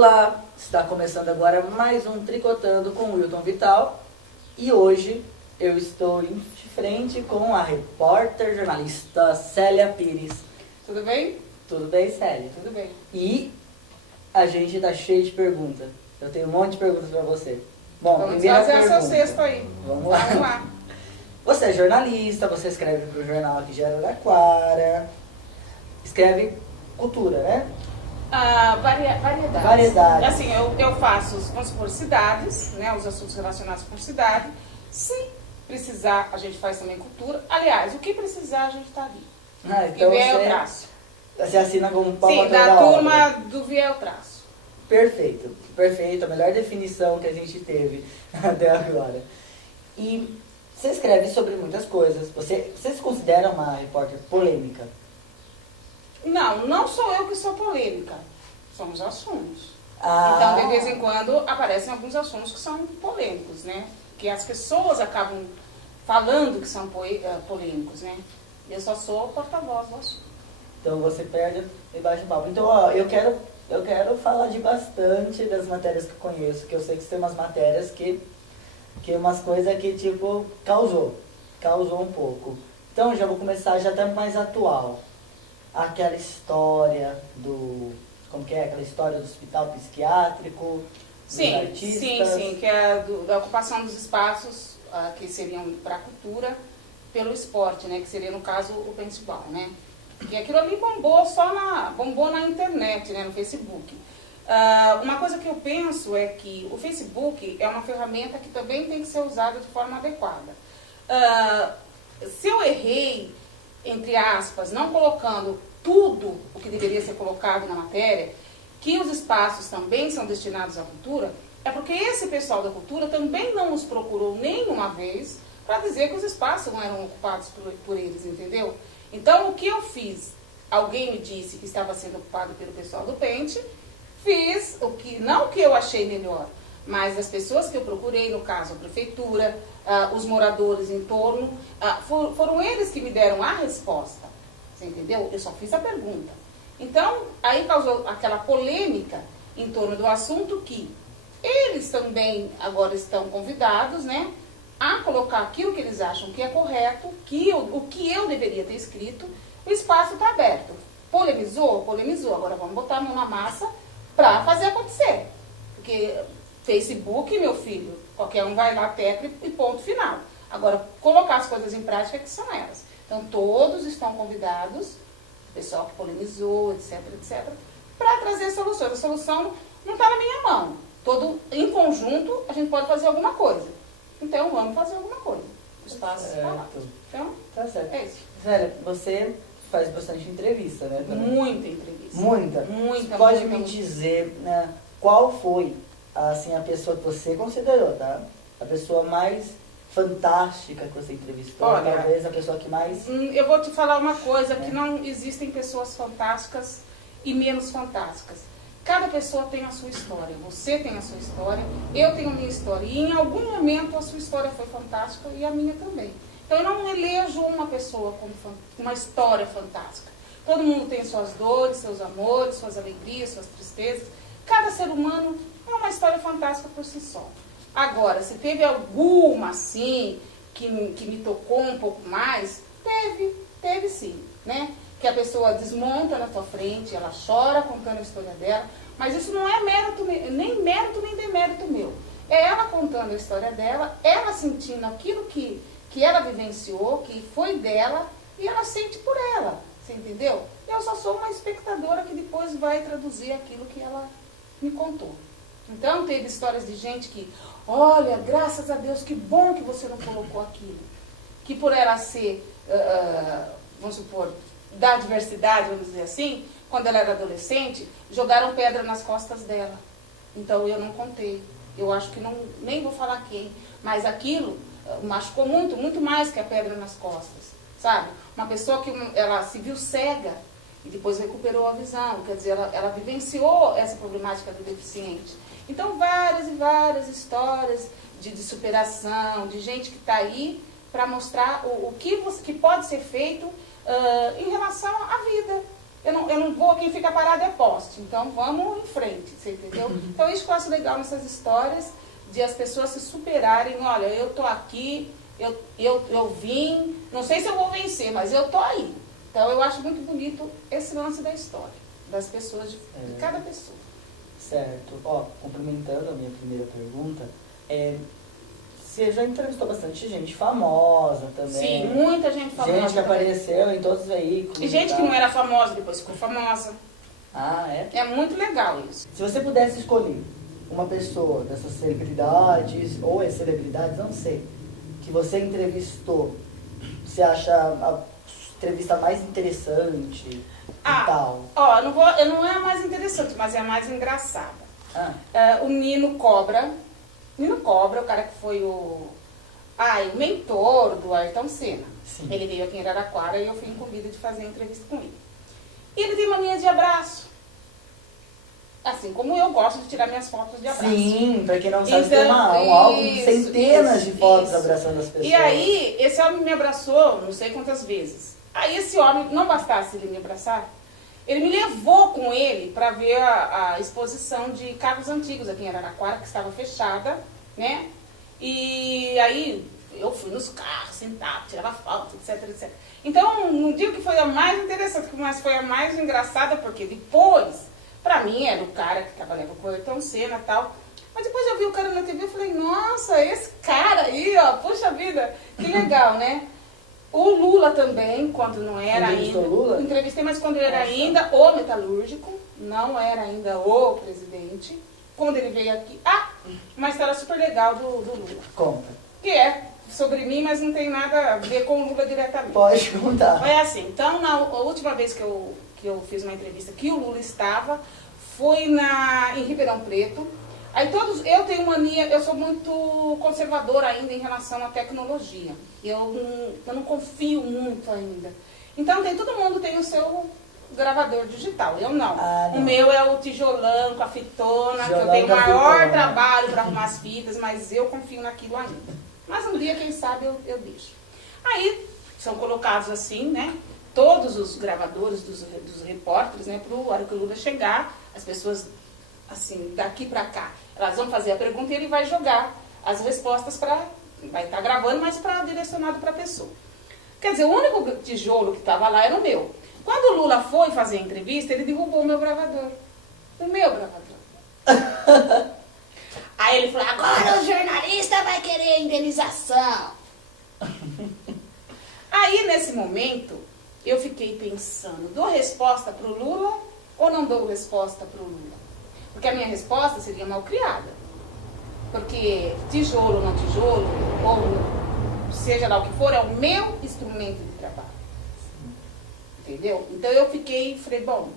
Olá, está começando agora mais um Tricotando com o Wilton Vital e hoje eu estou em frente com a repórter jornalista Célia Pires. Tudo bem? Tudo bem, Célia? Tudo bem. E a gente está cheio de perguntas. Eu tenho um monte de perguntas para você. Bom, Vamos primeira fazer pergunta. essa cesta aí. Vamos lá. Vamos lá. Você é jornalista, você escreve para o jornal aqui de Araraquara, escreve cultura, né? Variedades. Variedades. Assim, eu faço, vamos supor, cidades, né, os assuntos relacionados com cidade. Se precisar, a gente faz também cultura. Aliás, o que precisar, a gente está ali. Ah, E então vier eu traço. você assina como Sim, palmatório da obra. turma do vier eu traço. Perfeito, perfeito, a melhor definição que a gente teve até agora. E você escreve sobre muitas coisas. Você se considera uma repórter polêmica? Não sou eu que sou polêmica. São os assuntos. Ah. Então, de vez em quando, aparecem alguns assuntos que são polêmicos, né? Que as pessoas acabam falando que são polêmicos, né? Eu só sou porta-voz do assunto. Então você perde debaixo do palco. Então, ó, eu quero falar de bastante das matérias que eu conheço, que eu sei que tem umas matérias que umas coisas que, tipo, causou um pouco. Então, já vou começar já até mais atual. Aquela história como que é? Aquela história do hospital psiquiátrico, dos artistas. Sim, que é da ocupação dos espaços que seriam para a cultura pelo esporte, né? Que seria, no caso, o paintball, né? E aquilo ali bombou na internet, né? No Facebook. Uma coisa que eu penso é que o Facebook é uma ferramenta que também tem que ser usada de forma adequada. Se eu errei, entre aspas, não colocando tudo o que deveria ser colocado na matéria, que os espaços também são destinados à cultura, é porque esse pessoal da cultura também não nos procurou nenhuma vez para dizer que os espaços não eram ocupados por eles, entendeu? Então, o que eu fiz? Alguém me disse que estava sendo ocupado pelo pessoal do Pente, fiz não o que eu achei melhor, mas as pessoas que eu procurei, no caso a prefeitura, os moradores em torno, foram eles que me deram a resposta, você entendeu? Eu só fiz a pergunta. Então, aí causou aquela polêmica em torno do assunto que eles também agora estão convidados, né, a colocar aquilo que eles acham que é correto, o que eu deveria ter escrito. O espaço está aberto. Polemizou? Polemizou. Agora vamos botar a mão na massa para fazer acontecer. Porque Facebook, meu filho, qualquer um vai lá, tecla e ponto final. Agora, colocar as coisas em prática, que são elas. Então, todos estão convidados, o pessoal que polemizou, etc, para trazer soluções. A solução não está na minha mão. Em conjunto, a gente pode fazer alguma coisa. Então, vamos fazer alguma coisa. O espaço está lá. Então, tá certo. é isso. Célia, você faz bastante entrevista, né? Também. Muita entrevista. Muita? Muita, Pode muita, me muita. dizer, né, qual foi, assim, a pessoa que você considerou, tá? A pessoa mais fantástica que você entrevistou? Olha, talvez a pessoa que mais... Eu vou te falar uma coisa, que não existem pessoas fantásticas e menos fantásticas. Cada pessoa tem a sua história. Você tem a sua história, eu tenho a minha história. E em algum momento a sua história foi fantástica e a minha também. Então eu não elejo uma pessoa com uma história fantástica. Todo mundo tem suas dores, seus amores, suas alegrias, suas tristezas. Cada ser humano é uma história fantástica por si só. Agora, se teve alguma assim que me tocou um pouco mais, teve sim, né? Que a pessoa desmonta na tua frente, ela chora contando a história dela, mas isso não é nem mérito nem demérito meu. É ela contando a história dela, ela sentindo aquilo que ela vivenciou, que foi dela, e ela sente por ela, você entendeu? Eu só sou uma espectadora que depois vai traduzir aquilo que ela me contou. Então, teve histórias de gente que, olha, graças a Deus, que bom que você não colocou aquilo. Que por ela ser, vamos supor, da diversidade, vamos dizer assim, quando ela era adolescente, jogaram pedra nas costas dela. Então, eu não contei. Eu acho que nem vou falar quem, mas aquilo machucou muito, muito mais que a pedra nas costas, sabe? Uma pessoa que ela se viu cega e depois recuperou a visão, quer dizer, ela vivenciou essa problemática do deficiente. Então, várias e várias histórias de superação, de gente que está aí para mostrar o que pode ser feito em relação à vida, eu não vou, quem fica parado é poste. Então vamos em frente, você entendeu? Então isso que eu acho legal nessas histórias, de as pessoas se superarem. Olha, eu tô aqui, eu vim, não sei se eu vou vencer, mas eu tô aí. Então eu acho muito bonito esse lance da história, das pessoas, de cada pessoa. Certo. Ó, complementando a minha primeira pergunta, você já entrevistou bastante gente famosa também. Sim, muita gente famosa. Gente que apareceu em todos os veículos. E gente que não era famosa, depois ficou famosa. Ah, é? É muito legal isso. Se você pudesse escolher uma pessoa dessas celebridades, ou celebridades, não sei, que você entrevistou, você acha a entrevista mais interessante e tal? Ó, não é a mais interessante, mas é a mais engraçada. O Nino Cobra. Nino Cobra, o cara que foi o mentor do Ayrton Senna. Sim. Ele veio aqui em Araraquara e eu fui incumbida de fazer entrevista com ele. E ele tem mania de abraço. Assim como eu gosto de tirar minhas fotos de abraço. Sim, pra quem não sabe, tem um álbum de centenas de fotos abraçando as pessoas. E aí, esse homem me abraçou não sei quantas vezes. Aí esse homem, não bastasse ele me abraçar, ele me levou com ele para ver a exposição de carros antigos aqui em Araraquara, que estava fechada, né? E aí eu fui nos carros, sentava, tirava foto, etc, etc. Então, não digo que foi a mais interessante, mas foi a mais engraçada, porque depois, pra mim, era o cara que trabalhava com o Ayrton Senna e tal. Mas depois eu vi o cara na TV e falei, nossa, esse cara aí, ó, puxa vida, que legal, né? O Lula também, quando não era ainda. Lula? Entrevistei, mas quando ele era ainda o metalúrgico, não era ainda o presidente. Quando ele veio aqui. Uma história super legal do Lula. Conta. Que é sobre mim, mas não tem nada a ver com o Lula diretamente. Pode contar. É assim, então, a última vez que eu fiz uma entrevista que o Lula estava, foi em Ribeirão Preto. Aí eu tenho mania, eu sou muito conservadora ainda em relação à tecnologia. Eu não confio muito ainda. Então todo mundo tem o seu gravador digital, eu não. Não. O meu é o tijolão com a fitona, que eu Tijolão tenho o com a maior fitona. trabalho para arrumar as fitas, mas eu confio naquilo ainda. Mas um dia, quem sabe, eu deixo. Aí são colocados assim, né? Todos os gravadores dos repórteres, né? Para o hora que o Lula chegar, as pessoas assim, daqui pra cá, elas vão fazer a pergunta e ele vai jogar as respostas vai estar gravando, mas direcionado para a pessoa. Quer dizer, o único tijolo que estava lá era o meu. Quando o Lula foi fazer a entrevista, ele derrubou o meu gravador. O meu gravador. Aí ele falou, agora o jornalista vai querer indenização. Aí, nesse momento, eu fiquei pensando, dou resposta pro Lula ou não dou resposta pro Lula? Porque a minha resposta seria mal criada. Porque tijolo ou não tijolo, ou seja lá o que for, é o meu instrumento de trabalho. Entendeu? Então eu falei, bom,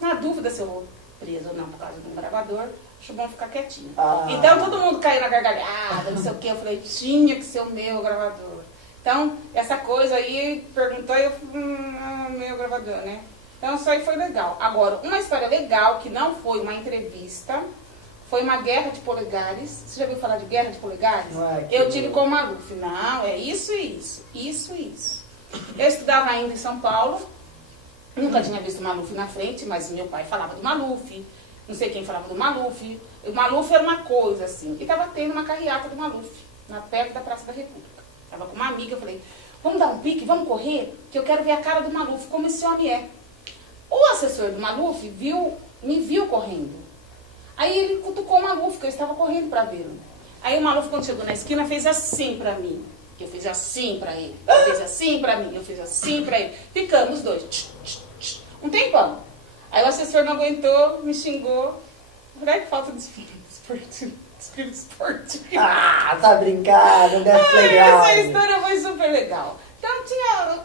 na dúvida se eu vou preso ou não por causa de um gravador, acho bom ficar quietinho. Então todo mundo caiu na gargalhada, não sei o que, eu falei, tinha que ser o meu gravador. Então, essa coisa aí, perguntou e eu falei, meu gravador, né? Então isso aí foi legal. Agora, uma história legal, que não foi uma entrevista, foi uma guerra de polegares. Você já ouviu falar de guerra de polegares? Eu tive com o Maluf. Não, é isso e isso. Isso e isso. Eu estudava ainda em São Paulo. Nunca tinha visto o Maluf na frente, mas meu pai falava do Maluf. Não sei quem falava do Maluf. O Maluf era uma coisa assim. E estava tendo uma carreata do Maluf, perto da Praça da República. Estava com uma amiga, eu falei, vamos dar um pique, vamos correr, que eu quero ver a cara do Maluf, como esse homem é. O assessor do Maluf me viu correndo. Aí ele cutucou o Maluf, que eu estava correndo para vê-lo. Aí o Maluf, quando chegou na esquina, fez assim para mim. Eu fiz assim para ele. Ele fez assim para mim. Eu fiz assim para ele. Ficamos os dois. Um tempão. Aí o assessor não aguentou, me xingou. Falei, que falta de espírito esportivo. Tá brincando, deve legal. Essa história foi super legal. Então tinha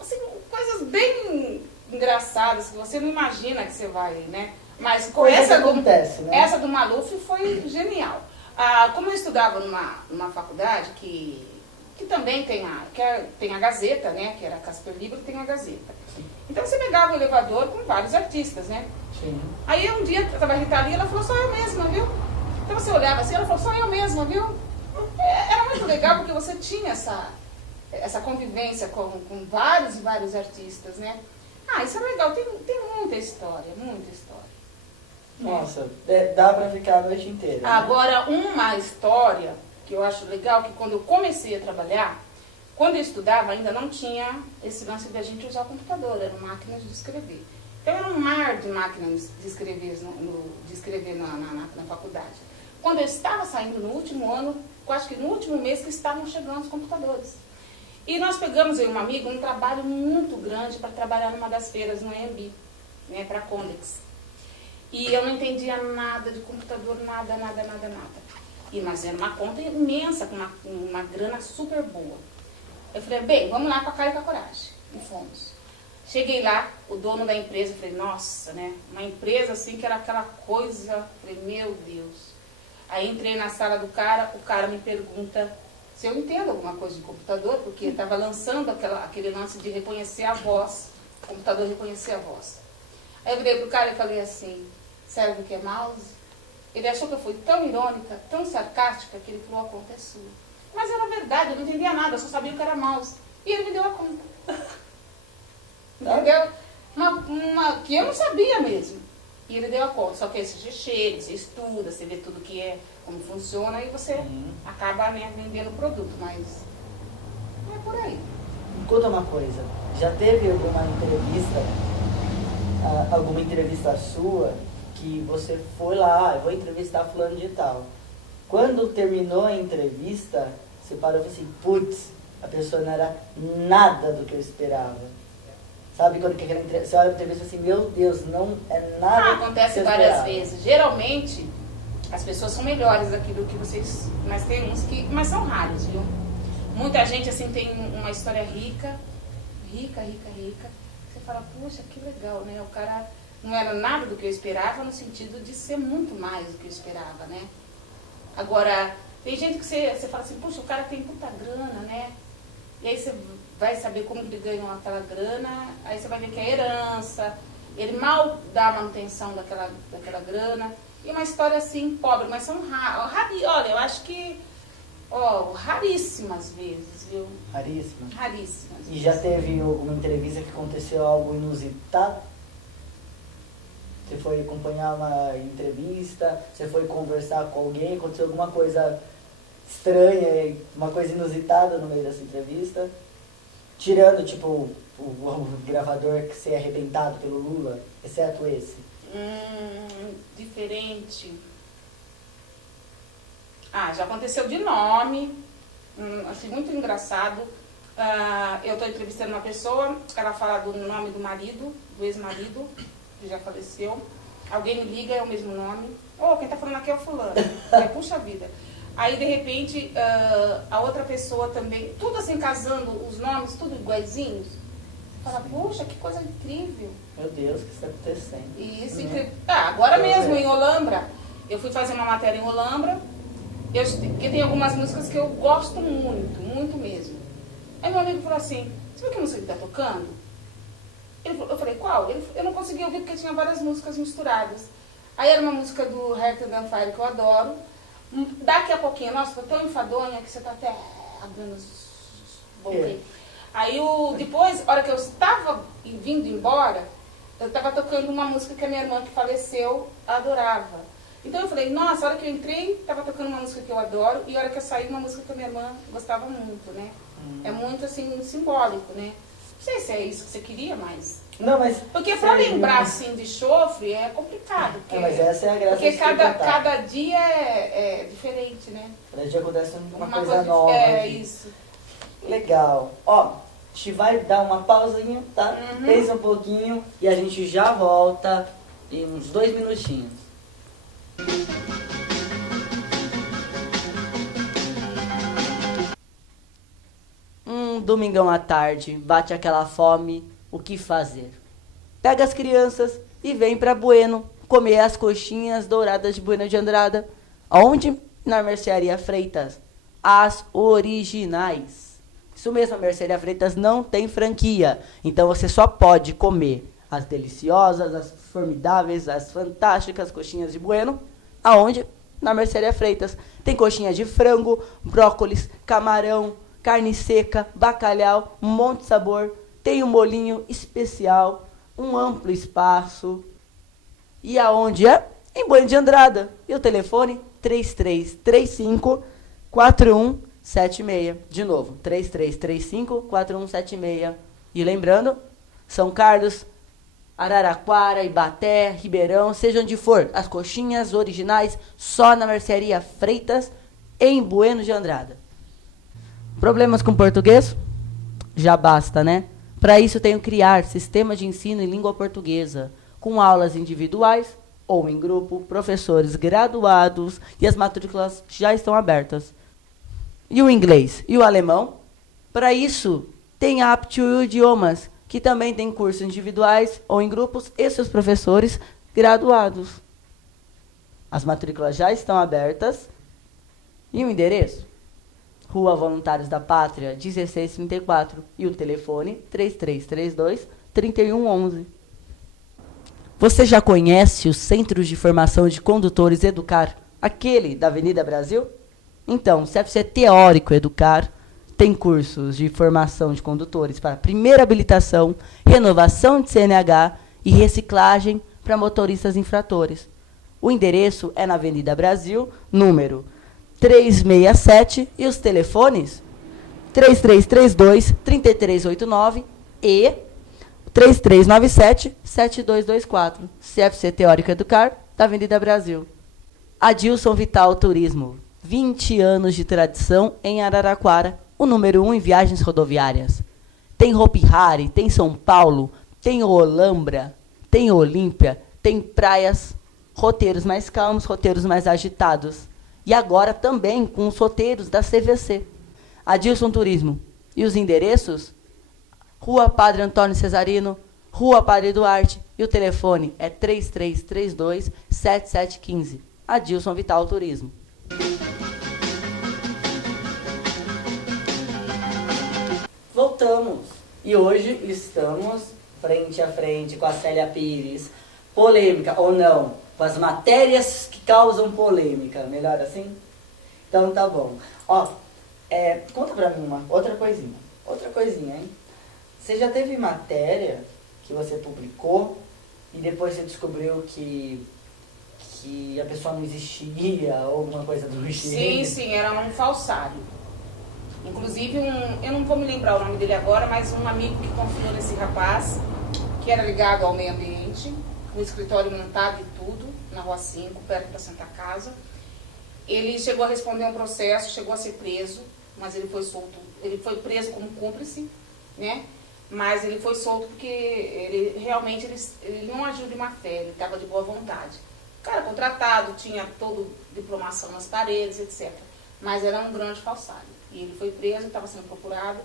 assim, coisas bem engraçadas que você não imagina que você vai, né? Mas com acontece, né? Essa do Maluf foi genial. Como eu estudava numa faculdade que também tem a Gazeta, né? Que era a Casper Libro, tem a Gazeta. Então você pegava o elevador com vários artistas, né? Sim. Aí um dia estava a Rita Lee, ela falou, sou eu mesma, viu? Então você olhava assim, ela falou, sou eu mesma, viu? Era muito legal porque você tinha essa convivência com vários e vários artistas, né? Ah, isso é legal, tem muita história, muita história. Nossa, dá pra ficar a noite inteira. Né? Agora, uma história que eu acho legal, que quando eu comecei a trabalhar, quando eu estudava ainda não tinha esse lance de a gente usar o computador, eram máquinas de escrever. Então era um mar de máquinas de escrever, na faculdade. Quando eu estava saindo no último ano, quase que no último mês que estavam chegando os computadores. E nós pegamos, eu e um amigo, um trabalho muito grande para trabalhar numa das feiras no EMB, né, para a Condex. E eu não entendia nada de computador, nada. Mas era uma conta imensa, com uma grana super boa. Eu falei, bem, vamos lá com a cara e com a coragem. E fomos. Cheguei lá, o dono da empresa, falei, nossa, né? Uma empresa assim que era aquela coisa, falei, meu Deus. Aí entrei na sala do cara, o cara me pergunta se eu entendo alguma coisa de computador, porque estava lançando aquele lance de reconhecer a voz, o computador reconhecer a voz. Aí eu virei pro cara e falei assim, sabe o que é mouse? Ele achou que eu fui tão irônica, tão sarcástica, que ele falou, a conta é sua. Mas era verdade, eu não entendia nada, eu só sabia o que era mouse. E ele me deu a conta. Entendeu? Que eu não sabia mesmo. E ele deu a conta. Só que aí você chega, você estuda, você vê tudo que é, como funciona, e você acaba, né, vendendo o produto. Mas é por aí. Me conta uma coisa, já teve alguma entrevista sua que você foi lá, eu vou entrevistar fulano de tal. Quando terminou a entrevista, você parou e falou assim, putz, a pessoa não era nada do que eu esperava. Sabe quando você olha a entrevista e fala assim, meu Deus, não é nada. Acontece várias vezes. Geralmente, as pessoas são melhores daquilo que vocês... Mas tem uns que... Mas são raros, viu? Muita gente, assim, tem uma história rica. Você fala, puxa, que legal, né? O cara não era nada do que eu esperava, no sentido de ser muito mais do que eu esperava, né? Agora, tem gente que você fala assim, puxa, o cara tem puta grana, né? E aí você vai saber como ele ganhou aquela grana, aí você vai ver que é herança, ele mal dá a manutenção daquela grana. E uma história assim, pobre, mas são raras. Olha, eu acho que, raríssimas vezes, viu? Raríssimas? Raríssimas. E já teve alguma entrevista que aconteceu algo inusitado? Você foi acompanhar uma entrevista, você foi conversar com alguém, aconteceu alguma coisa estranha, uma coisa inusitada no meio dessa entrevista? Tirando, tipo, o gravador que ser arrebentado pelo Lula, exceto esse. Diferente. Já aconteceu de nome, assim, muito engraçado. Eu estou entrevistando uma pessoa, ela fala do nome do marido, do ex-marido, que já faleceu. Alguém me liga, é o mesmo nome. Quem está falando aqui é o fulano. Puxa vida. Aí, de repente, a outra pessoa também, tudo assim, casando os nomes, tudo iguaizinhos. Fala, puxa, que coisa incrível. Meu Deus, o que está acontecendo? Isso, incrível. Agora mesmo, em Olambra, eu fui fazer uma matéria em Olambra, porque tem algumas músicas que eu gosto muito, muito mesmo. Aí meu amigo falou assim, você viu que música que está tocando? Eu falei, qual? Eu não consegui ouvir porque tinha várias músicas misturadas. Aí era uma música do Heart and Fire que eu adoro. Daqui a pouquinho, nossa, tô tão enfadonha que você tá até abrindo os bocas. Aí depois, a hora que eu estava vindo embora, eu estava tocando uma música que a minha irmã que faleceu adorava. Então eu falei, nossa, a hora que eu entrei, estava tocando uma música que eu adoro, e a hora que eu saí, uma música que a minha irmã gostava muito, né? É muito assim, simbólico, né? Não sei se é isso que você queria, mas... Não, mas... Porque pra lembrar, assim, de chofre é complicado. Porque, mas essa é a graça. Porque cada dia é diferente, né? Cada dia acontece uma coisa nova. Isso. Legal. A gente vai dar uma pausinha, tá? Pensa um pouquinho e a gente já volta em uns 2 minutinhos. Domingão à tarde, bate aquela fome, o que fazer? Pega as crianças e vem pra Bueno comer as coxinhas douradas de Bueno de Andrada. Onde? Na Mercearia Freitas. As originais. Isso mesmo, a Mercearia Freitas não tem franquia. Então você só pode comer as deliciosas, as formidáveis, as fantásticas coxinhas de Bueno. Aonde? Na Mercearia Freitas. Tem coxinha de frango, brócolis, camarão, carne seca, bacalhau, um monte de sabor. Tem um molhinho especial. um amplo espaço. E aonde é? Em Bueno de Andrada. E o telefone? 3335-4176. De novo, 3335-4176. E lembrando, São Carlos, Araraquara, Ibaté, Ribeirão, seja onde for, as coxinhas originais só na Mercearia Freitas, em Bueno de Andrada. Problemas com português? Já basta, né? Para isso tenho que criar sistema de ensino em língua portuguesa, com aulas individuais ou em grupo, professores graduados, e as matrículas já estão abertas. E o inglês? E o alemão? Para isso, tem a Aptitude Idiomas, que também tem cursos individuais ou em grupos e seus professores graduados. As matrículas já estão abertas. E o endereço? Rua Voluntários da Pátria, 1634. E o telefone, 3332-3111. Você já conhece os Centros de Formação de Condutores Educar, aquele da Avenida Brasil? Então, o CFC Teórico Educar tem cursos de formação de condutores para primeira habilitação, renovação de CNH e reciclagem para motoristas infratores. O endereço é na Avenida Brasil, número 367, e os telefones 3332-3389 e 3397-7224. CFC Teórico Educar, da Avenida Brasil. Adilson Vital Turismo, 20 anos de tradição em Araraquara, o número 1 em viagens rodoviárias. Tem Hopi Hari, tem São Paulo, tem Olambra, tem Olímpia, tem praias, roteiros mais calmos, roteiros mais agitados. E agora também com os roteiros da CVC. Adilson Turismo. E os endereços? Rua Padre Antônio Cesarino, Rua Padre Duarte, e o telefone é 3332-7715. Adilson Vital Turismo. Voltamos. E hoje estamos frente a frente com a Célia Pires. Polêmica ou não, com as matérias que causam polêmica. Melhor assim? Então tá bom. Ó, conta pra mim uma outra coisinha. Outra coisinha, hein? Você já teve matéria que você publicou e depois você descobriu que a pessoa não existia ou alguma coisa do gênero? Sim, era um falsário. Inclusive, eu não vou me lembrar o nome dele agora, mas um amigo que confiou nesse rapaz, que era ligado ao meio ambiente, com o escritório montado e tudo, na Rua 5, perto da Santa Casa. Ele chegou a responder um processo, chegou a ser preso, mas ele foi solto. Ele foi preso como cúmplice, né? Mas ele foi solto porque ele realmente ele não agiu de má fé, ele estava de boa vontade. O cara contratado, tinha toda diplomação nas paredes, etc. Mas era um grande falsário. E ele foi preso, estava sendo procurado.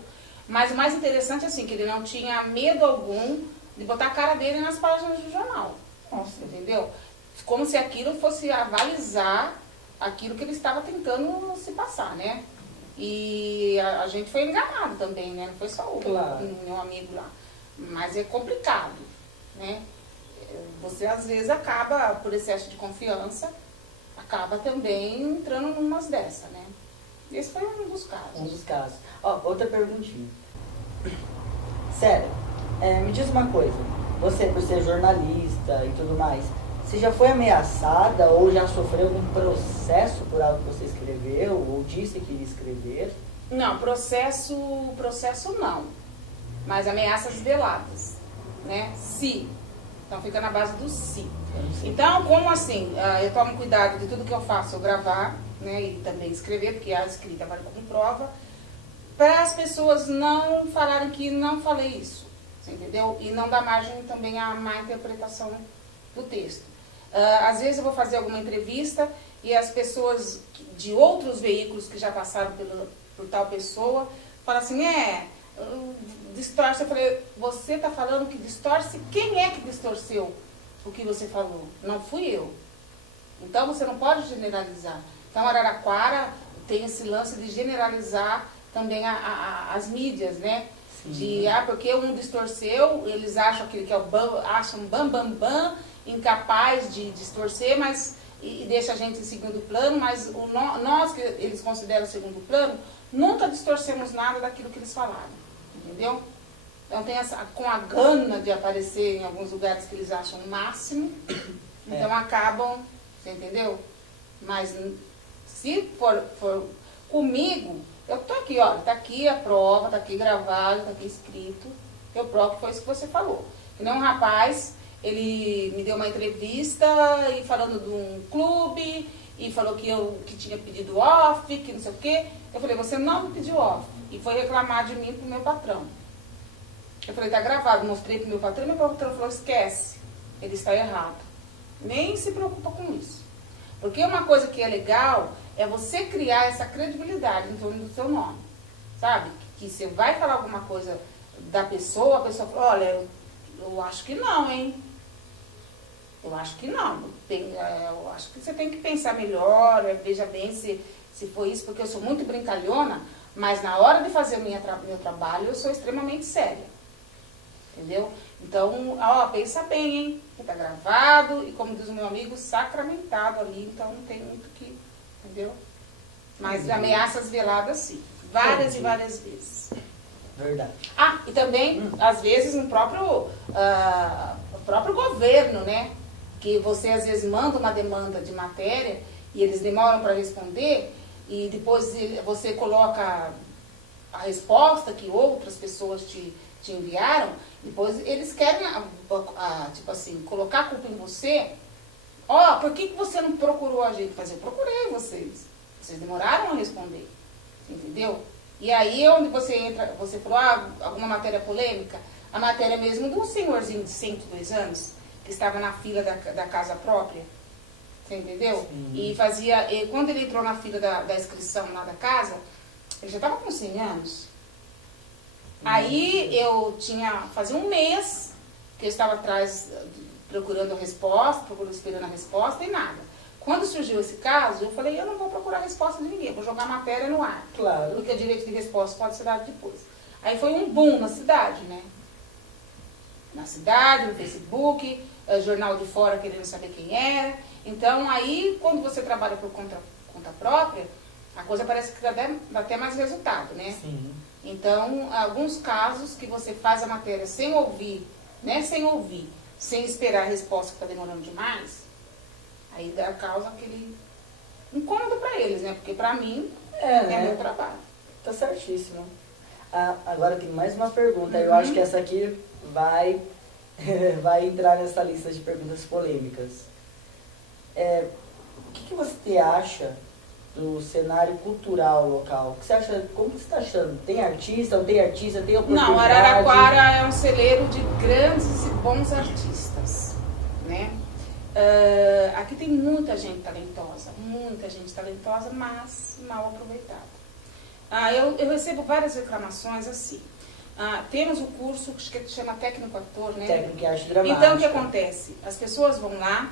Mas o mais interessante é assim, que ele não tinha medo algum de botar a cara dele nas páginas do jornal. Nossa, entendeu? Como se aquilo fosse avalizar aquilo que ele estava tentando se passar, né? E a gente foi enganado também, né? Não foi só o meu amigo lá. Mas é complicado, né? Você às vezes acaba, por excesso de confiança, acaba também entrando numas dessas, né? Esse foi um dos casos. Um dos casos. Ó, outra perguntinha. Sério, me diz uma coisa. Você, por ser jornalista e tudo mais, você já foi ameaçada ou já sofreu algum processo por algo que você escreveu ou disse que ia escrever? Não, processo não. Mas ameaças veladas, né? Se. Então fica na base do se. Então, como assim? Eu tomo cuidado de tudo que eu faço, eu gravar, né? E também escrever, porque a escrita vale como prova, para as pessoas não falarem que não falei isso, você entendeu? E não dar margem também à má interpretação do texto. Às vezes eu vou fazer alguma entrevista e as pessoas de outros veículos que já passaram por tal pessoa falam assim, distorce. Eu falei, você está falando que distorce? Quem é que distorceu o que você falou? Não fui eu. Então você não pode generalizar. Então Araraquara tem esse lance de generalizar também as mídias, né? Sim. Porque um distorceu, eles acham que é acham bam, incapaz de distorcer, mas e deixa a gente em segundo plano, mas nós que eles consideram segundo plano, nunca distorcemos nada daquilo que eles falaram, entendeu? Então tem com a gana de aparecer em alguns lugares que eles acham o máximo, então acabam, você entendeu? Mas se for comigo, eu tô aqui, olha, tá aqui a prova, tá aqui gravado, tá aqui escrito, eu provo que foi isso que você falou. Que nem um rapaz, ele me deu uma entrevista e falando de um clube, e falou que tinha pedido off, que não sei o quê. Eu falei, você não me pediu off. E foi reclamar de mim pro meu patrão. Eu falei, tá gravado, mostrei pro meu patrão falou, esquece, ele está errado. Nem se preocupa com isso. Porque uma coisa que é legal é você criar essa credibilidade em torno do seu nome. Sabe? Que você vai falar alguma coisa da pessoa, a pessoa fala, olha, eu acho que não, hein? Eu acho que não. Eu acho que você tem que pensar melhor, veja bem se foi isso, porque eu sou muito brincalhona, mas na hora de fazer meu trabalho eu sou extremamente séria. Entendeu? Então, pensa bem, hein? Tá gravado e, como diz o meu amigo, sacramentado ali, então não tem muito que, entendeu? Mas ameaças veladas, sim. Várias e várias vezes. Verdade. E também, às vezes, no próprio governo, né? Que você, às vezes, manda uma demanda de matéria e eles demoram para responder e depois você coloca a resposta que outras pessoas te enviaram, depois eles querem, tipo assim, colocar a culpa em você. Por que você não procurou a gente? Mas eu procurei vocês. Vocês demoraram a responder. Entendeu? E aí onde você entra, você falou, alguma matéria polêmica? A matéria mesmo de um senhorzinho de 102 anos, que estava na fila da casa própria. Você entendeu? Sim. E quando ele entrou na fila da inscrição lá da casa, ele já estava com 100 anos. Aí fazia um mês que eu estava atrás procurando a resposta, esperando a resposta e nada. Quando surgiu esse caso, eu falei, eu não vou procurar a resposta de ninguém, vou jogar a matéria no ar. Claro. Porque o direito de resposta pode ser dado depois. Aí foi um boom na cidade, né? Na cidade, no Facebook, jornal de fora querendo saber quem era. Então aí, quando você trabalha por conta própria, a coisa parece que dá até mais resultado, né? Sim. Então, alguns casos que você faz a matéria sem ouvir, sem esperar a resposta que está demorando demais, aí causa aquele incômodo para eles, né? Porque para mim é meu trabalho. Tá certíssimo. Agora tem mais uma pergunta. Eu acho que essa aqui vai entrar nessa lista de perguntas polêmicas. O que você acha do cenário cultural local? O que você acha, como você está achando? Tem artista, não tem artista, tem oportunidade? Não, Araraquara é um celeiro de grandes e bons artistas, né? Aqui tem muita gente talentosa, mas mal aproveitada. Eu recebo várias reclamações assim. Temos o curso que chama Técnico Ator, né? Técnico em Arte Dramática. Então, o que acontece? As pessoas vão lá,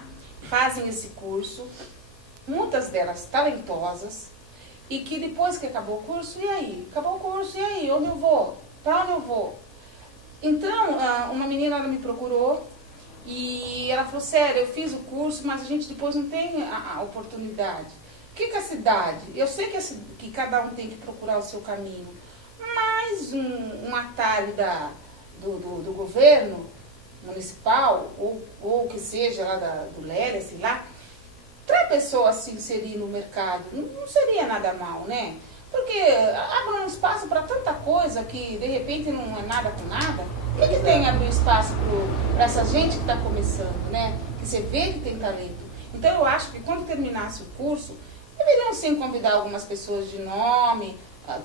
fazem esse curso, muitas delas talentosas, e que depois que acabou o curso, e aí? Acabou o curso, e aí? Onde eu vou? Pra onde eu vou? Então, uma menina ela me procurou, e ela falou, sério, eu fiz o curso, mas a gente depois não tem a oportunidade. O que é a cidade? Eu sei que cada um tem que procurar o seu caminho, mas um atalho do governo municipal, ou que seja lá do LERA, sei lá, para a pessoa se inserir no mercado, não seria nada mal, né? Porque abre um espaço para tanta coisa que de repente não é nada com nada. Por que tem abrir espaço para essa gente que está começando, né? Que você vê que tem talento. Então eu acho que quando terminasse o curso, deveriam sim convidar algumas pessoas de nome,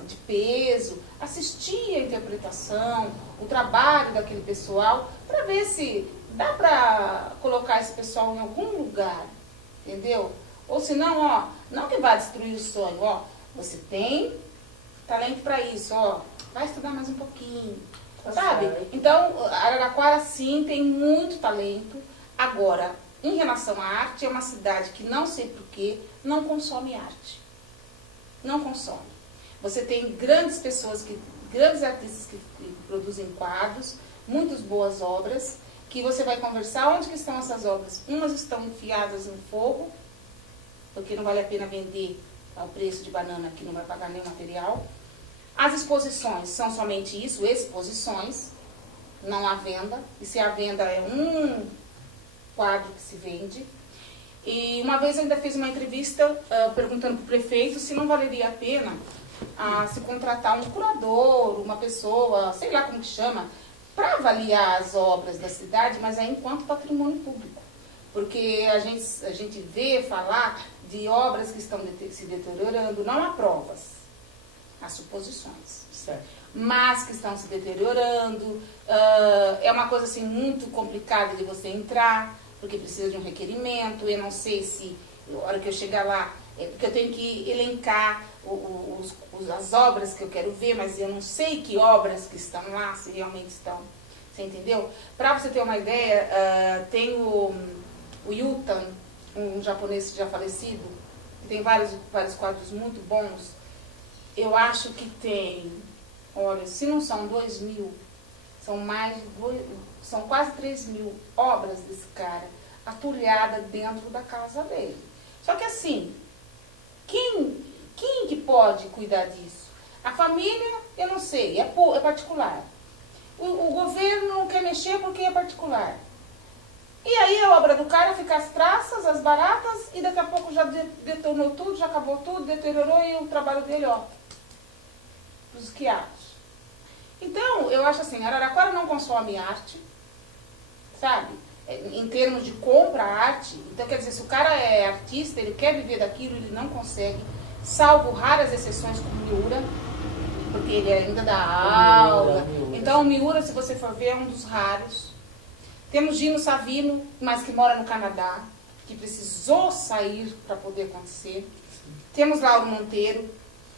de peso, assistir a interpretação, o trabalho daquele pessoal, para ver se dá para colocar esse pessoal em algum lugar, entendeu? Ou senão, não que vá destruir o sonho, você tem talento para isso, vai estudar mais um pouquinho, sabe? Certo. Então, Araraquara sim tem muito talento. Agora, em relação à arte, é uma cidade que não sei porquê, não consome arte. Não consome. Você tem grandes pessoas, grandes artistas que produzem quadros, muitas boas obras, que você vai conversar onde que estão essas obras. Umas estão enfiadas no fogo, porque não vale a pena vender ao preço de banana, que não vai pagar nenhum material. As exposições são somente isso, exposições, não há venda, e se há venda é um quadro que se vende. E uma vez eu ainda fiz uma entrevista perguntando para o prefeito se não valeria a pena se contratar um curador, uma pessoa, sei lá como que chama, para avaliar as obras da cidade, mas é enquanto patrimônio público. Porque a gente vê falar de obras que estão se deteriorando, não há provas, há suposições. Certo. Mas que estão se deteriorando, é uma coisa assim muito complicada de você entrar, porque precisa de um requerimento, eu não sei se, na hora que eu chegar lá, porque eu tenho que elencar as obras que eu quero ver, mas eu não sei que obras que estão lá, se realmente estão, você entendeu? Para você ter uma ideia, tem o Yutan, um japonês já falecido, que tem vários quadros muito bons. Eu acho que tem, olha, se não são 2.000, são quase 3.000 obras desse cara, atulhada dentro da casa dele. Só que assim, quem que pode cuidar disso? A família, eu não sei, é particular. O governo não quer mexer porque é particular. E aí a obra do cara fica as traças, as baratas, e daqui a pouco já detonou tudo, já acabou tudo, deteriorou, e o trabalho dele, ó, os quiados. Então, eu acho assim, Araraquara não consome arte, sabe? Em termos de compra arte. Então, quer dizer, se o cara é artista, ele quer viver daquilo, ele não consegue, salvo raras exceções como Miura, porque ele ainda dá aula. Então, o Miura, se você for ver, é um dos raros. Temos Gino Savino, mas que mora no Canadá, que precisou sair para poder acontecer. Temos Lauro Monteiro,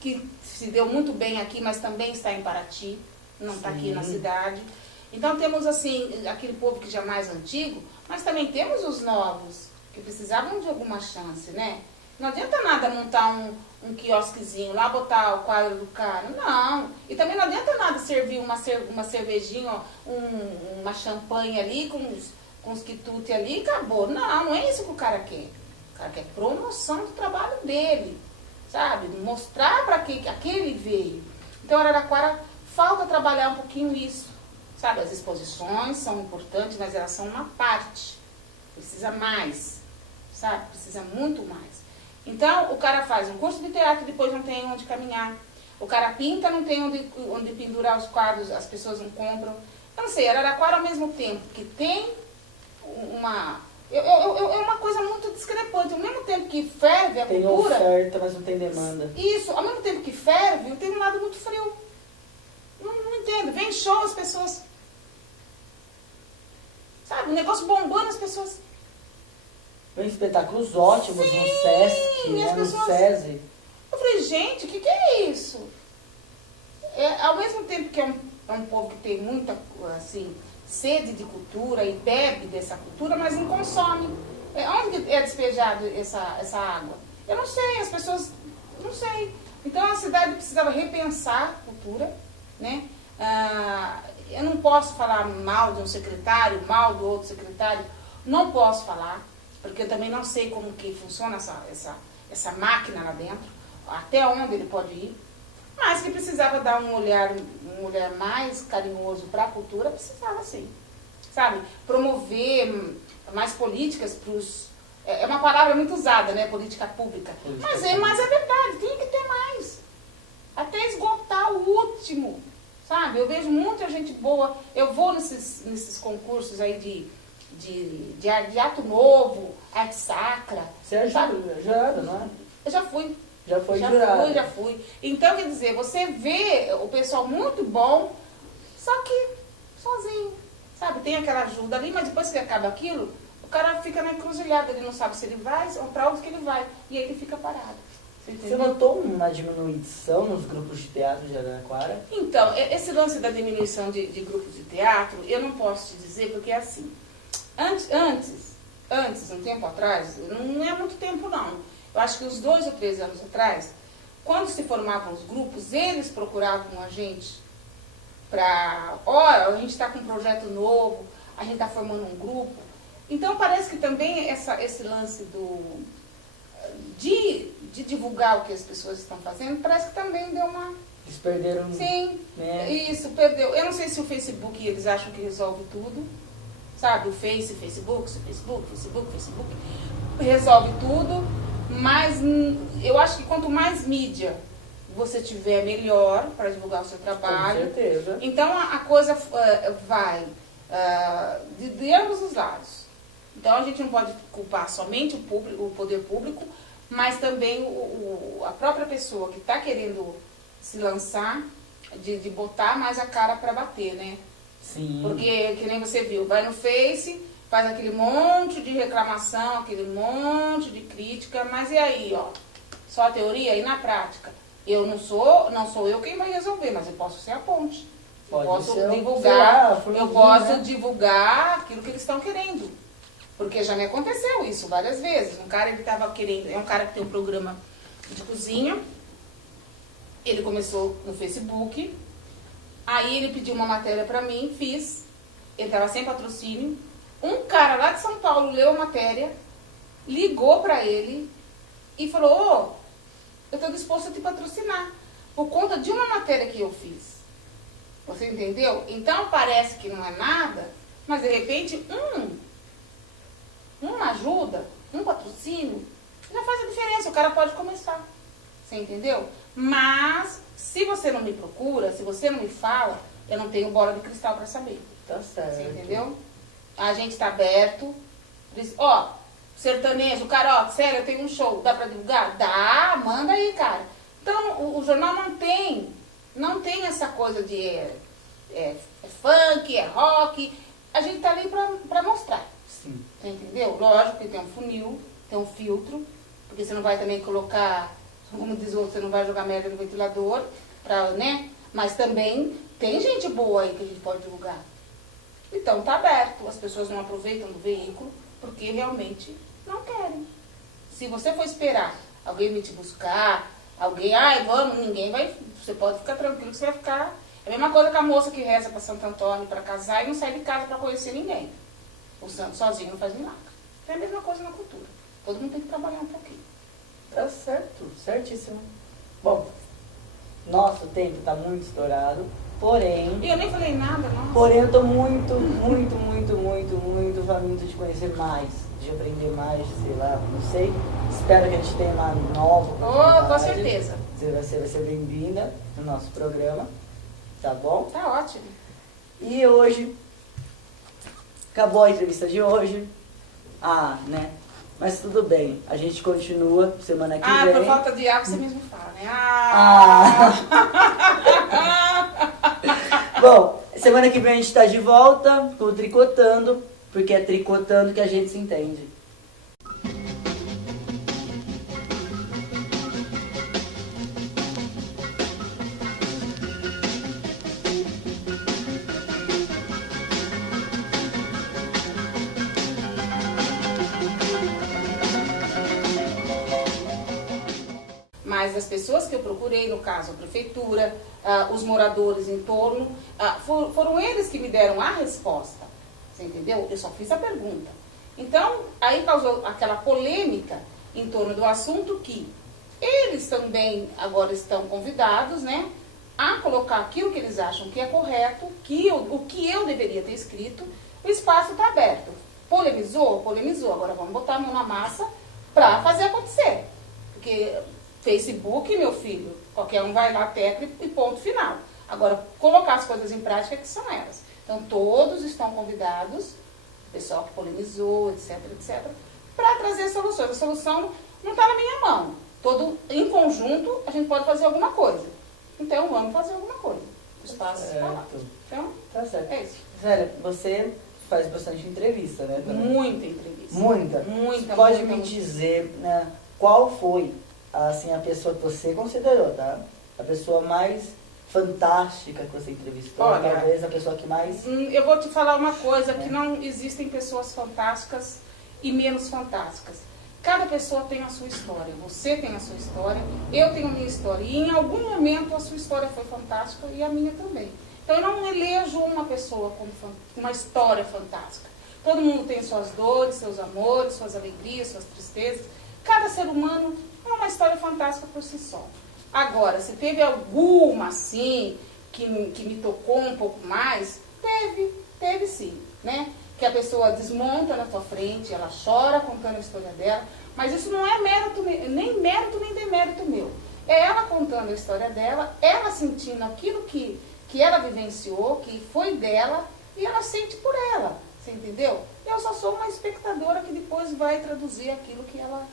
que se deu muito bem aqui, mas também está em Paraty, não está aqui na cidade. Então temos assim, aquele povo que já é mais antigo, mas também temos os novos, que precisavam de alguma chance, né? Não adianta nada montar um quiosquezinho lá, botar o quadro do cara, não. E também não adianta nada servir uma cervejinha, uma champanhe ali, com os quitutes ali, e acabou. Não é isso que o cara quer. O cara quer promoção do trabalho dele, sabe? Mostrar para que aquele veio. Então, Araraquara falta trabalhar um pouquinho isso, sabe? As exposições são importantes, mas elas são uma parte. Precisa mais, sabe? Precisa muito mais. Então, o cara faz um curso de teatro, depois não tem onde caminhar. O cara pinta, não tem onde pendurar os quadros, as pessoas não compram. Eu não sei, Araraquara, ao mesmo tempo que tem uma... É uma coisa muito discrepante. Ao mesmo tempo que ferve a cultura... Tem oferta, mas não tem demanda. Isso, ao mesmo tempo que ferve, tem um lado muito frio. Não entendo. Vem show, as pessoas... Sabe, um negócio bombando, as pessoas... Vem espetáculos ótimos no Sesc, né, no SESI. Eu falei, gente, o que é isso? Ao mesmo tempo que é um povo que tem muita, assim, sede de cultura e bebe dessa cultura, mas não consome. Onde é despejado essa água? Eu não sei, as pessoas... Não sei. Então a cidade precisava repensar a cultura, né? Eu não posso falar mal de um secretário, mal do outro secretário. Não posso falar, porque eu também não sei como que funciona essa máquina lá dentro, até onde ele pode ir, mas que precisava dar um olhar mais carinhoso para a cultura, precisava sim, sabe? Promover mais políticas para os... É uma palavra muito usada, né? Política pública. Mas é verdade, tem que ter mais. Até esgotar o último, sabe? Eu vejo muita gente boa, eu vou nesses concursos aí de ato novo, arte sacra. Você é jurada, não é? Eu já fui. Já foi jurada. Já fui. Então, quer dizer, você vê o pessoal muito bom, só que sozinho, sabe? Tem aquela ajuda ali, mas depois que acaba aquilo, o cara fica na encruzilhada, ele não sabe se ele vai ou para onde que ele vai. E aí ele fica parado. Você notou uma diminuição nos grupos de teatro de Araraquara? Então, esse lance da diminuição de grupos de teatro, eu não posso te dizer, porque é assim... Antes, um tempo atrás, não é muito tempo não, eu acho que uns 2 ou 3 anos atrás, quando se formavam os grupos, eles procuravam a gente para, a gente está com um projeto novo, a gente está formando um grupo. Então parece que também esse lance de divulgar o que as pessoas estão fazendo, parece que também deu uma Eles perderam... Sim, né? isso, perdeu. Eu não sei se o Facebook, eles acham que resolve tudo. Sabe, o Facebook, resolve tudo. Mas eu acho que quanto mais mídia você tiver, melhor para divulgar o seu trabalho. Com certeza. Então a coisa vai de ambos os lados. Então a gente não pode culpar somente o poder público, mas também a própria pessoa que está querendo se lançar, de botar mais a cara para bater, né? Sim. Porque, que nem você viu, vai no Face, faz aquele monte de reclamação, aquele monte de crítica, mas e aí, ó? Só a teoria e na prática? Não sou eu quem vai resolver, mas eu posso ser a ponte. Eu posso divulgar, né? Divulgar aquilo que eles estão querendo. Porque já me aconteceu isso várias vezes. Um cara, ele estava querendo, é um cara que tem um programa de cozinha, ele começou no Facebook, aí ele pediu uma matéria pra mim, fiz, ele estava sem patrocínio, um cara lá de São Paulo leu a matéria, ligou pra ele e falou, eu estou disposto a te patrocinar, por conta de uma matéria que eu fiz. Você entendeu? Então parece que não é nada, mas de repente uma ajuda, um patrocínio, já faz a diferença, o cara pode começar. Você entendeu? Mas, se você não me procura, se você não me fala, eu não tenho bola de cristal para saber. Tá certo. Você entendeu? A gente tá aberto. Ó, sertanejo, cara, ó, sério, eu tenho um show, dá pra divulgar? Dá, manda aí, cara. Então, o jornal não tem essa coisa de é funk, é rock. A gente tá ali pra mostrar. Sim. Você entendeu? Lógico que tem um funil, tem um filtro, porque você não vai também colocar, como diz o outro, você não vai jogar merda no ventilador, né? Mas também tem gente boa aí que a gente pode divulgar. Então tá aberto, as pessoas não aproveitam do veículo porque realmente não querem. Se você for esperar alguém vir te buscar, alguém, vamos, ninguém vai, você pode ficar tranquilo que você vai ficar. É a mesma coisa que a moça que reza para Santo Antônio para casar e não sai de casa para conhecer ninguém. O santo sozinho não faz milagre. É a mesma coisa na cultura. Todo mundo tem que trabalhar um pouquinho. Tá certo, certíssimo. Bom, nosso tempo tá muito estourado, porém... E eu nem falei nada, não. Porém, eu tô muito faminto de conhecer mais, de aprender mais, sei lá, não sei. Espero que a gente tenha uma nova oportunidade. Com certeza. Você vai ser bem-vinda no nosso programa, tá bom? Tá ótimo. E hoje, acabou a entrevista de hoje. Né? Mas tudo bem, a gente continua semana que vem. Por falta de água você mesmo fala, né? Bom, semana que vem a gente tá de volta com o Tricotando, porque é tricotando que a gente se entende. Mas as pessoas que eu procurei, no caso a prefeitura, os moradores em torno, foram eles que me deram a resposta. Você entendeu? Eu só fiz a pergunta. Então, aí causou aquela polêmica em torno do assunto que eles também agora estão convidados, né, a colocar aquilo que eles acham que é correto, o que eu deveria ter escrito. O espaço está aberto. Polemizou? Polemizou. Agora vamos botar a mão na massa para fazer acontecer. Porque Facebook, meu filho, qualquer um vai lá, tecla e ponto final. Agora, colocar as coisas em prática, que são elas. Então, todos estão convidados, o pessoal que polemizou, etc, para trazer soluções. A solução não está na minha mão. Em conjunto, a gente pode fazer alguma coisa. Então, vamos fazer alguma coisa. O espaço está lá. Então, tá certo. É isso. Zélia, você faz bastante entrevista, né? Também? Muita entrevista. Muita? Muita. Você pode muita, me dizer, né, qual foi, assim, a pessoa que você considerou, tá? A pessoa mais fantástica que você entrevistou? Olha, talvez a pessoa que mais... Eu vou te falar uma coisa, que não existem pessoas fantásticas e menos fantásticas. Cada pessoa tem a sua história. Você tem a sua história, eu tenho a minha história. E em algum momento a sua história foi fantástica e a minha também. Então eu não elejo uma pessoa com uma história fantástica. Todo mundo tem suas dores, seus amores, suas alegrias, suas tristezas. Cada ser humano é uma história fantástica por si só. Agora, se teve alguma assim que me tocou um pouco mais, teve sim, né? Que a pessoa desmonta na tua frente, ela chora contando a história dela, mas isso não é nem mérito nem demérito meu. É ela contando a história dela, ela sentindo aquilo que ela vivenciou, que foi dela, e ela sente por ela, você entendeu? Eu só sou uma espectadora que depois vai traduzir aquilo que ela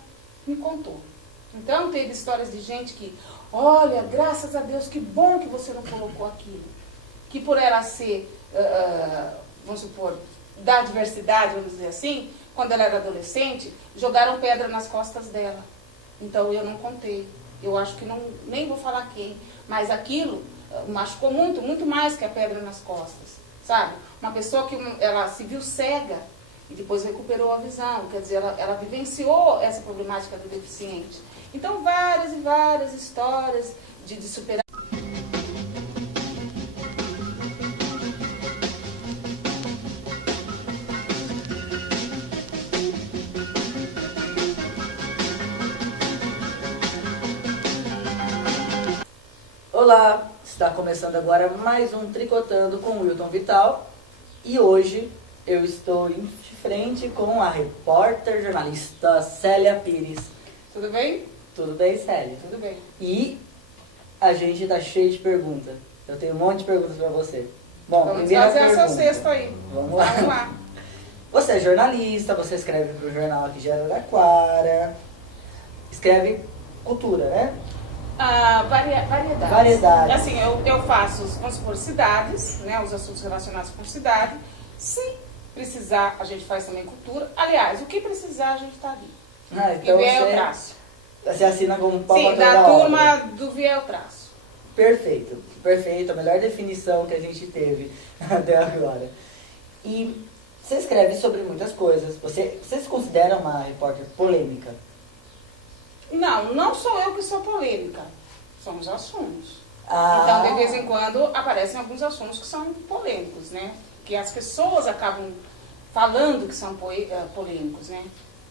me contou. Então, teve histórias de gente que, olha, graças a Deus, que bom que você não colocou aquilo. Que por ela ser, vamos supor, da diversidade, vamos dizer assim, quando ela era adolescente, jogaram pedra nas costas dela. Então, eu não contei. Eu acho que nem vou falar quem, mas aquilo machucou muito, muito mais que a pedra nas costas, sabe? Uma pessoa que ela se viu cega e depois recuperou a visão, quer dizer, ela vivenciou essa problemática do deficiente. Então, várias e várias histórias de superar. Olá, está começando agora mais um Tricotando com o Wilton Vital e hoje eu estou de frente com a repórter jornalista Célia Pires. Tudo bem? Tudo bem, Célia? Tudo bem. E a gente tá cheio de perguntas. Eu tenho um monte de perguntas para você. Bom, vamos primeira fazer pergunta. seu cesto aí. Vamos lá. Vamos lá. Você é jornalista, você escreve para o jornal aqui de Araraquara, escreve cultura, né? Variedades. Variedades. Assim, eu faço, vamos supor, cidades, né, os assuntos relacionados com cidade. Se precisar, a gente faz também cultura. Aliás, o que precisar, a gente está ali. Então e vier eu traço. Você assina como Sim, da turma do vier eu traço. Perfeito, perfeito. A melhor definição que a gente teve até agora. E você escreve sobre muitas coisas. Você se considera uma repórter polêmica? Não sou eu que sou polêmica. São os assuntos. Ah. Então, de vez em quando, aparecem alguns assuntos que são polêmicos, né? Que as pessoas acabam falando que são polêmicos, né?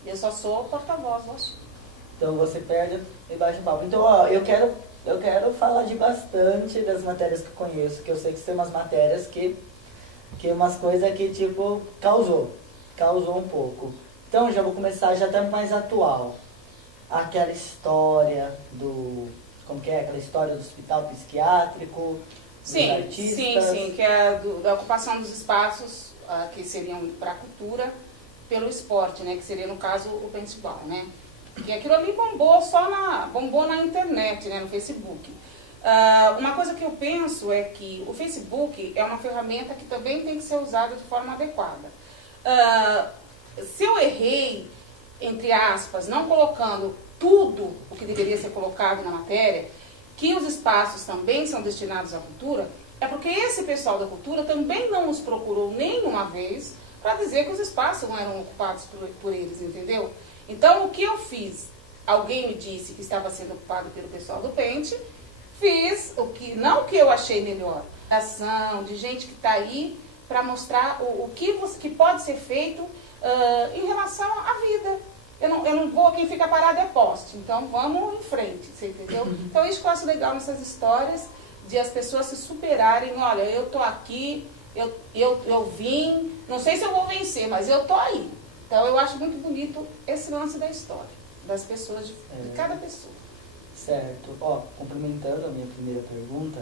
Eu só sou porta-voz do assunto. Então você perde e baixa o papo. Então, ó, eu quero falar de bastante das matérias que eu conheço, que eu sei que tem umas matérias que umas coisas que, tipo, causou um pouco. Então, já vou começar já até mais atual. Aquela história como que é? Aquela história do hospital psiquiátrico, sim, dos artistas. Sim, que é da ocupação dos espaços que seriam para a cultura pelo esporte, né? Que seria, no caso, o paintball, né? E aquilo ali bombou na internet, né? No Facebook. Uma coisa que eu penso é que o Facebook é uma ferramenta que também tem que ser usada de forma adequada. Se eu errei, entre aspas, não colocando tudo o que deveria ser colocado na matéria, que os espaços também são destinados à cultura, é porque esse pessoal da cultura também não nos procurou nenhuma vez para dizer que os espaços não eram ocupados por eles, entendeu? Então, o que eu fiz? Alguém me disse que estava sendo ocupado pelo pessoal do Pente, fiz não o que eu achei melhor, ação de gente que está aí para mostrar o que pode ser feito em relação à vida. Eu não vou, quem fica parado é poste, então vamos em frente, você entendeu? Então isso que eu acho legal nessas histórias, de as pessoas se superarem, olha, eu tô aqui, eu vim, não sei se eu vou vencer, mas eu tô aí. Então eu acho muito bonito esse lance da história, das pessoas, de cada pessoa. Certo. Ó, complementando a minha primeira pergunta,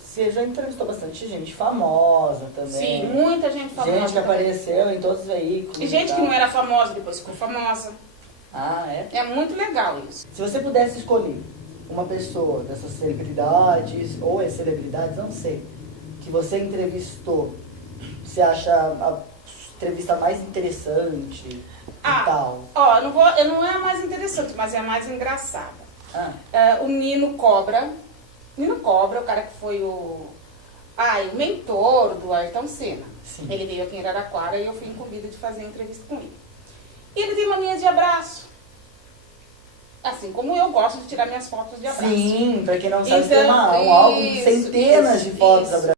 você já entrevistou bastante gente famosa também. Sim, muita gente famosa. Gente que apareceu em todos os veículos. E gente que não era famosa, depois ficou famosa. Ah, é? É muito legal isso. Se você pudesse escolher uma pessoa dessas celebridades, ou celebridades, não sei, que você entrevistou, você acha a entrevista mais interessante e tal? Ó, não é a mais interessante, mas é a mais engraçada. O Nino Cobra, o cara que foi o mentor do Ayrton Senna. Sim. Ele veio aqui em Araraquara e eu fui incumbida de fazer entrevista com ele. E ele tem mania de abraço. Assim como eu gosto de tirar minhas fotos de abraço. Sim, pra quem não sabe, Então, tem um álbum de centenas de fotos abraçadas.